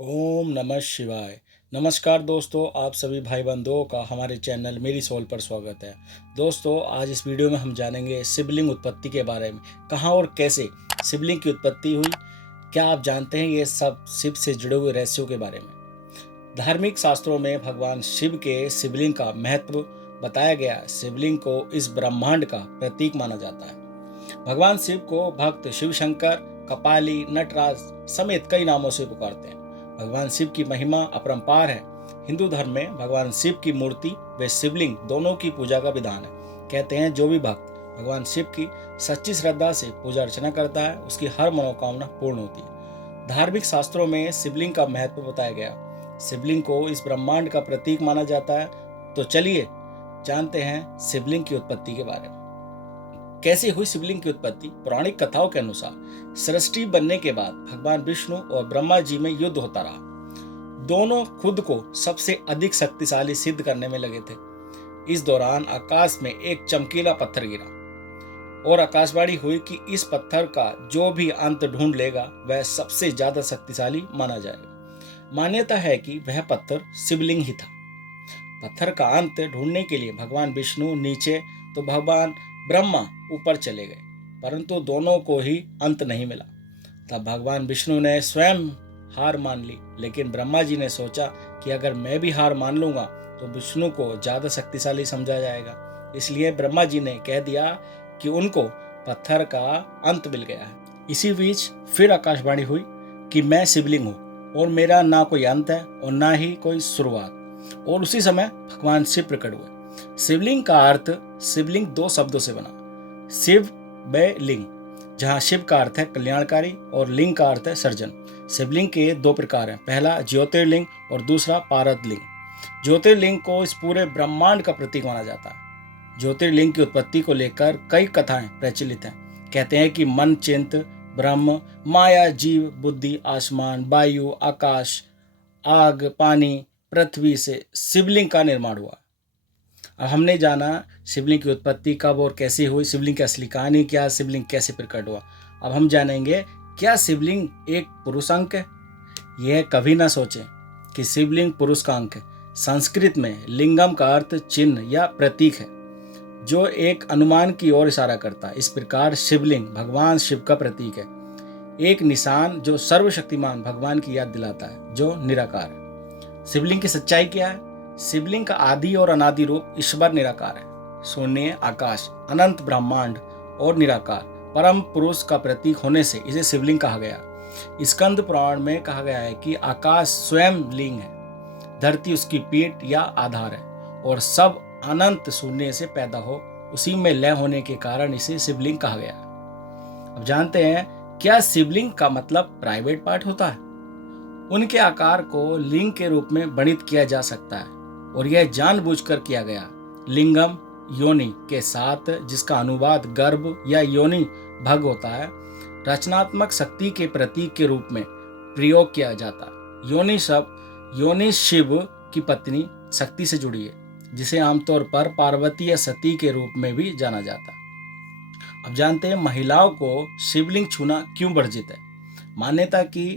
ओम नमः शिवाय। नमस्कार दोस्तों, आप सभी भाई बंधुओं का हमारे चैनल मेरी सोल पर स्वागत है। दोस्तों, आज इस वीडियो में हम जानेंगे शिवलिंग उत्पत्ति के बारे में। कहाँ और कैसे शिवलिंग की उत्पत्ति हुई, क्या आप जानते हैं ये सब शिव से जुड़े हुए रहस्यों के बारे में। धार्मिक शास्त्रों में भगवान शिव के शिवलिंग का महत्व बताया गया है। शिवलिंग को इस ब्रह्मांड का प्रतीक माना जाता है। भगवान शिव को भक्त शिव शंकर, कपाली, नटराज समेत कई नामों से पुकारते हैं। भगवान शिव की महिमा अपरंपार है। हिंदू धर्म में भगवान शिव की मूर्ति व शिवलिंग दोनों की पूजा का विधान है। कहते हैं जो भी भक्त भगवान शिव की सच्ची श्रद्धा से पूजा अर्चना करता है उसकी हर मनोकामना पूर्ण होती है। धार्मिक शास्त्रों में शिवलिंग का महत्व बताया गया। शिवलिंग को इस ब्रह्मांड का प्रतीक माना जाता है। तो चलिए जानते हैं शिवलिंग की उत्पत्ति के बारे में। कैसे हुई शिवलिंग की उत्पत्ति। पौराणिक कथाओं के अनुसार सृष्टि बनने के बाद भगवान विष्णु और ब्रह्मा जी में युद्ध होता रहा। दोनों खुद को सबसे अधिक शक्तिशाली सिद्ध करने में लगे थे। इस दौरान आकाश में एक चमकीला पत्थर गिरा और आकाशवाणी हुई कि इस पत्थर का जो भी अंत ढूंढ लेगा वह सबसे ज्यादा शक्तिशाली माना जाएगा। मान्यता है कि वह पत्थर शिवलिंग ही था। पत्थर का अंत ढूंढने के लिए भगवान विष्णु नीचे तो भगवान ब्रह्मा ऊपर चले गए, परंतु दोनों को ही अंत नहीं मिला। तब भगवान विष्णु ने स्वयं हार मान ली, लेकिन ब्रह्मा जी ने सोचा कि अगर मैं भी हार मान लूंगा तो विष्णु को ज्यादा शक्तिशाली समझा जाएगा। इसलिए ब्रह्मा जी ने कह दिया कि उनको पत्थर का अंत मिल गया है। इसी बीच फिर आकाशवाणी हुई कि मैं शिवलिंग हूँ और मेरा ना कोई अंत है और ना ही कोई शुरुआत। और उसी समय भगवान शिव प्रकट हुए। शिवलिंग का अर्थ शिवलिंग दो शब्दों से बना, शिव व लिंग, जहाँ शिव का अर्थ है कल्याणकारी और लिंग का अर्थ है सर्जन। शिवलिंग के दो प्रकार हैं, पहला ज्योतिर्लिंग और दूसरा पारद लिंग। ज्योतिर्लिंग को इस पूरे ब्रह्मांड का प्रतीक माना जाता है। ज्योतिर्लिंग की उत्पत्ति को लेकर कई कथाएं प्रचलित हैं। कहते हैं कि मन चिंत ब्रह्म, माया जीव, बुद्धि आसमान, वायु आकाश, आग पानी, पृथ्वी से शिवलिंग का निर्माण हुआ। अब हमने जाना शिवलिंग की उत्पत्ति कब और कैसे हुई, शिवलिंग की असली कहानी क्या, शिवलिंग कैसे प्रकट हुआ। अब हम जानेंगे क्या शिवलिंग एक पुरुष अंक है। यह कभी ना सोचें कि शिवलिंग पुरुष का अंक है। संस्कृत में लिंगम का अर्थ चिन्ह या प्रतीक है, जो एक अनुमान की ओर इशारा करता है। इस प्रकार शिवलिंग भगवान शिव का प्रतीक है, एक निशान जो सर्वशक्तिमान भगवान की याद दिलाता है, जो निराकार है। शिवलिंग की सच्चाई क्या है। शिवलिंग का आदि और अनादि रूप ईश्वर निराकार है। शून्य आकाश, अनंत ब्रह्मांड और निराकार परम पुरुष का प्रतीक होने से इसे शिवलिंग कहा गया। स्कंद पुराण में कहा गया है कि आकाश स्वयं लिंग है, धरती उसकी पीठ या आधार है और सब अनंत शून्य से पैदा हो उसी में लय होने के कारण इसे शिवलिंग कहा गया। अब जानते हैं क्या शिवलिंग का मतलब प्राइवेट पार्ट होता है। उनके आकार को लिंग के रूप में वर्णित किया जा सकता है और यह जानबूझकर किया गया। लिंगम योनि के साथ, जिसका अनुवाद गर्भ या योनि भग होता है, रचनात्मक शक्ति के प्रतीक के रूप में प्रयोग किया जाता है। योनि शब्द योनि शिव की पत्नी शक्ति से जुड़ी है, जिसे आमतौर पर पार्वती या सती के रूप में भी जाना जाता है। अब जानते हैं महिलाओं को शिवलिंग छूना क्यों वर्जित है। मान्यता की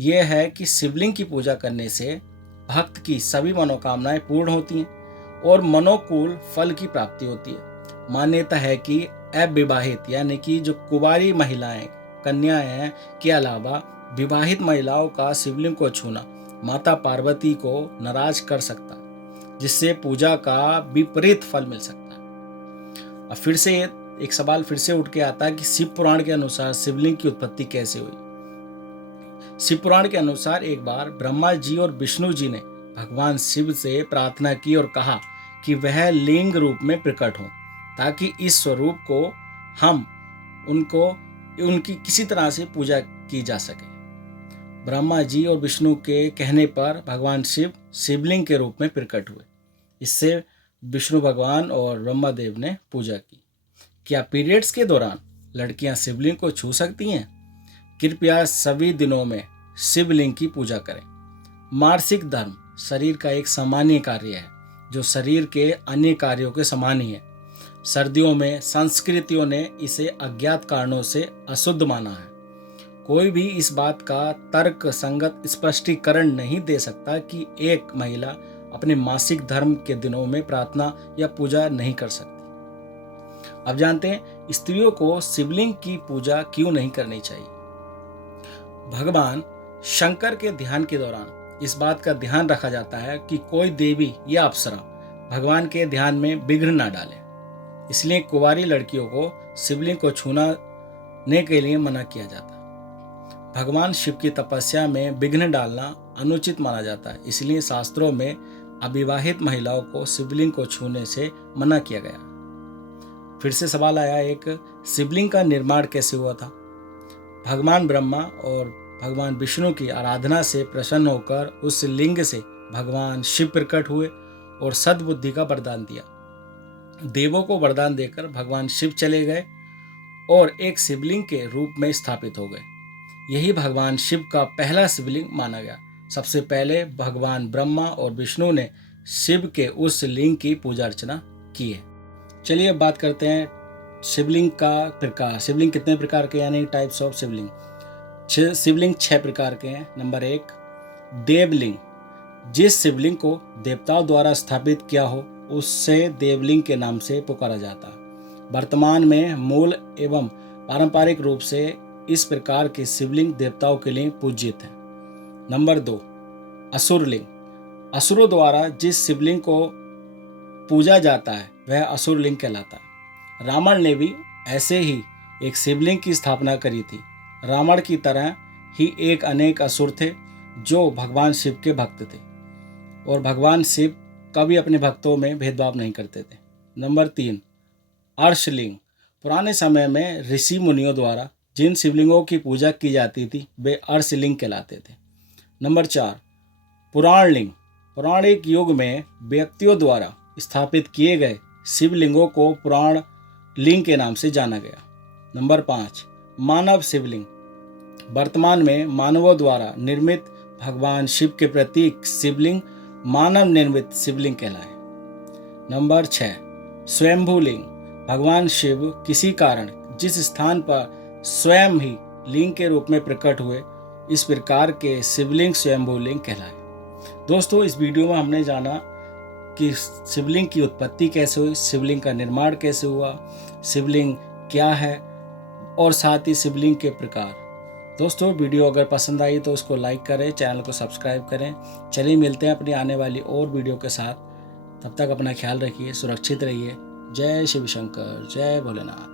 यह है कि शिवलिंग की पूजा करने से भक्त की सभी मनोकामनाएं पूर्ण होती हैं और मनोकूल फल की प्राप्ति होती है। मान्यता है कि अविवाहित यानी कि जो कुंवारी महिलाएं, कन्याएं हैं के अलावा विवाहित महिलाओं का शिवलिंग को छूना माता पार्वती को नाराज कर सकता है, जिससे पूजा का विपरीत फल मिल सकता है। अब फिर से एक सवाल फिर से उठ के आता है कि शिव पुराण के अनुसार शिवलिंग की उत्पत्ति कैसे हुई। शिव पुराण के अनुसार एक बार ब्रह्मा जी और विष्णु जी ने भगवान शिव से प्रार्थना की और कहा कि वह लिंग रूप में प्रकट हो, ताकि इस स्वरूप को हम उनकी किसी तरह से पूजा की जा सके। ब्रह्मा जी और विष्णु के कहने पर भगवान शिव शिवलिंग के रूप में प्रकट हुए। इससे विष्णु भगवान और ब्रह्मा देव ने पूजा की। क्या पीरियड्स के दौरान लड़कियां शिवलिंग को छू सकती हैं। कृपया सभी दिनों में शिवलिंग की पूजा करें। मासिक धर्म शरीर का एक सामान्य कार्य है, जो शरीर के अन्य कार्यों के समान ही है। सर्दियों में संस्कृतियों ने इसे अज्ञात कारणों से अशुद्ध माना है कोई भी इस बात का तर्क संगत स्पष्टीकरण नहीं दे सकता कि एक महिला अपने मासिक धर्म के दिनों में प्रार्थना या पूजा नहीं कर सकती। अब जानते हैं स्त्रियों को शिवलिंग की पूजा क्यों नहीं करनी चाहिए। भगवान शंकर के ध्यान के दौरान इस बात का ध्यान रखा जाता है कि कोई देवी या अप्सरा भगवान के ध्यान में विघ्न न डाले, इसलिए कुंवारी लड़कियों को शिवलिंग को छूने के लिए मना किया जाता है। भगवान शिव की तपस्या में विघ्न डालना अनुचित माना जाता है, इसलिए शास्त्रों में अविवाहित महिलाओं को शिवलिंग को छूने से मना किया गया। फिर से सवाल आया एक, शिवलिंग का निर्माण कैसे हुआ था। भगवान ब्रह्मा और भगवान विष्णु की आराधना से प्रसन्न होकर उस लिंग से भगवान शिव प्रकट हुए और सद्बुद्धि का वरदान दिया। देवों को वरदान देकर भगवान शिव चले गए और एक शिवलिंग के रूप में स्थापित हो गए। यही भगवान शिव का पहला शिवलिंग माना गया। सबसे पहले भगवान ब्रह्मा और विष्णु ने शिव के उस लिंग की पूजा अर्चना की है। चलिए अब बात करते हैं शिवलिंग का प्रकार। शिवलिंग कितने प्रकार के, यानी टाइप्स ऑफ शिवलिंग। शिवलिंग 6 प्रकार के हैं। नंबर 1, देवलिंग। जिस शिवलिंग को देवताओं द्वारा स्थापित किया हो उससे देवलिंग के नाम से पुकारा जाता है। वर्तमान में मूल एवं पारंपरिक रूप से इस प्रकार के शिवलिंग देवताओं के लिए पूजित हैं। नंबर 2, असुरलिंग। असुरों द्वारा जिस शिवलिंग को पूजा जाता है वह असुरलिंग कहलाता है। रावण ने भी ऐसे ही एक शिवलिंग की स्थापना करी थी। रावण की तरह ही एक अनेक असुर थे जो भगवान शिव के भक्त थे और भगवान शिव कभी अपने भक्तों में भेदभाव नहीं करते थे। नंबर 3, अर्शलिंग। पुराने समय में ऋषि मुनियों द्वारा जिन शिवलिंगों की पूजा की जाती थी वे अर्शलिंग कहलाते थे। नंबर 4, पुराणलिंग। पौराणिक युग में व्यक्तियों द्वारा स्थापित किए गए शिवलिंगों को पुराण लिंग के नाम से जाना गया। नंबर 5, मानव शिवलिंग। वर्तमान में मानवों द्वारा निर्मित भगवान शिव के प्रतीक शिवलिंग मानव निर्मित शिवलिंग कहलाए। नंबर 6, स्वयंभूलिंग। भगवान शिव किसी कारण जिस स्थान पर स्वयं ही लिंग के रूप में प्रकट हुए, इस प्रकार के शिवलिंग स्वयंभूलिंग कहलाए। दोस्तों, इस वीडियो में हमने जाना कि शिवलिंग की उत्पत्ति कैसे हुई, शिवलिंग का निर्माण कैसे हुआ, शिवलिंग क्या है और साथ ही शिवलिंग के प्रकार। दोस्तों, वीडियो अगर पसंद आई तो उसको लाइक करें, चैनल को सब्सक्राइब करें। चलिए मिलते हैं अपनी आने वाली और वीडियो के साथ। तब तक अपना ख्याल रखिए, सुरक्षित रहिए। जय शिव शंकर, जय भोलेनाथ।